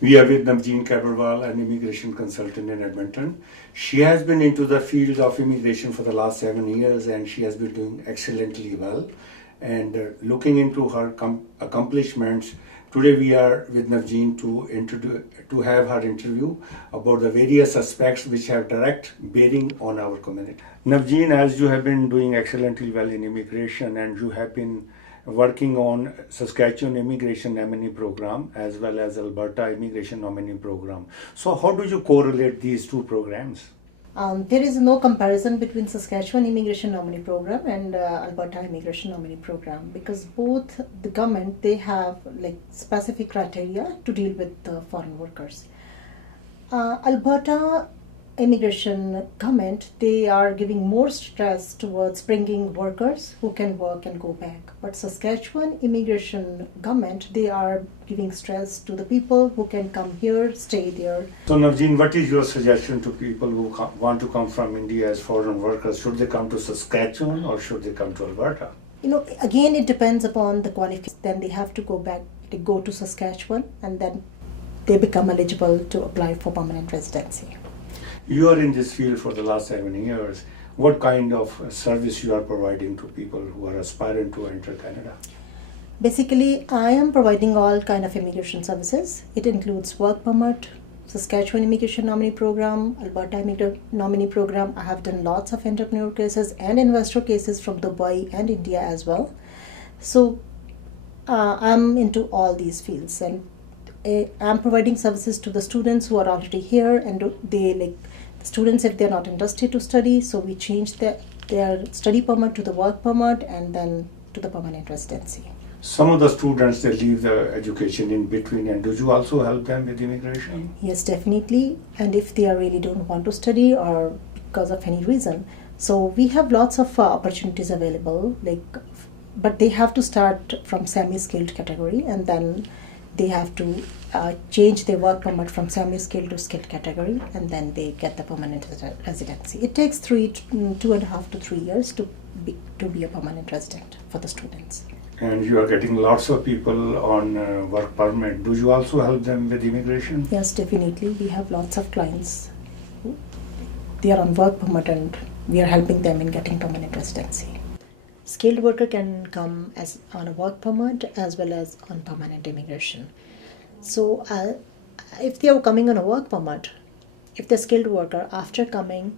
We are with Navjeen Kabarwal, an immigration consultant in Edmonton. She has been into the field of immigration for the last 7 years and she has been doing excellently well. And looking into her accomplishments, today we are with Navjeen to have her interview about the various aspects which have direct bearing on our community. Navjeen, as you have been doing excellently well in immigration and you have been working on Saskatchewan Immigration Nominee Program as well as Alberta Immigration Nominee Program. So how do you correlate these two programs? There is no comparison between Saskatchewan Immigration Nominee Program and Alberta Immigration Nominee Program because both the government, they have like specific criteria to deal with foreign workers. Alberta Immigration government, they are giving more stress towards bringing workers who can work and go back. But Saskatchewan Immigration government, they are giving stress to the people who can come here, stay there. So Navjeen, what is your suggestion to people who want to come from India as foreign workers? Should they come to Saskatchewan or should they come to Alberta? Again, it depends upon the qualifications. Then they have to go back, they go to Saskatchewan and then they become eligible to apply for permanent residency. You are in this field for the last 7 years. What kind of service you are providing to people who are aspiring to enter Canada? Basically, I am providing all kind of immigration services. It includes work permit, Saskatchewan Immigration Nominee Program, Alberta Immigration Nominee Program. I have done lots of entrepreneur cases and investor cases from Dubai and India as well. So I'm into all these fields and I'm providing services to the students who are already here and they like the students if they're not interested to study, so we change their study permit to the work permit and then to the permanent residency. Some of the students, they leave the education in between, and do you also help them with immigration? Yes, definitely. And if they really don't want to study or because of any reason, so we have lots of opportunities available, but they have to start from semi-skilled category and then they have to change their work permit from semi-skilled to skilled category and then they get the permanent residency. It takes 2.5 to 3 years to be a permanent resident for the students. And you are getting lots of people on work permit. Do you also help them with immigration? Yes, definitely. We have lots of clients. They are on work permit and we are helping them in getting permanent residency. Skilled worker can come as on a work permit as well as on permanent immigration. So if they are coming on a work permit, if the skilled worker after coming,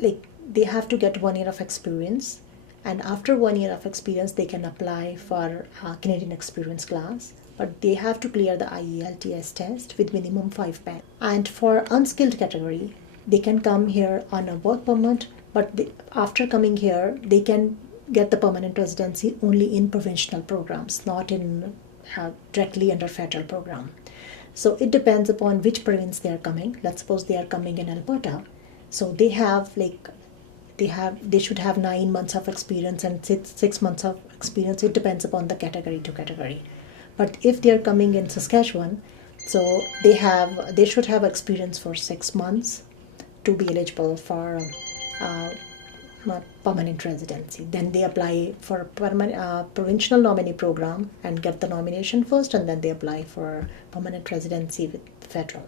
they have to get 1 year of experience, and after 1 year of experience they can apply for Canadian Experience class, but they have to clear the IELTS test with minimum 5 band. And for unskilled category, they can come here on a work permit, but after coming here they can get the permanent residency only in provincial programs, not in directly under federal program. So it depends upon which province they are coming. Let's suppose they are coming in Alberta, so they should have 9 months of experience and 6 months of experience. It depends upon the category to category. But if they are coming in Saskatchewan, so they should have experience for 6 months to be eligible for permanent residency. Then they apply for provincial nominee program and get the nomination first, and then they apply for permanent residency with federal.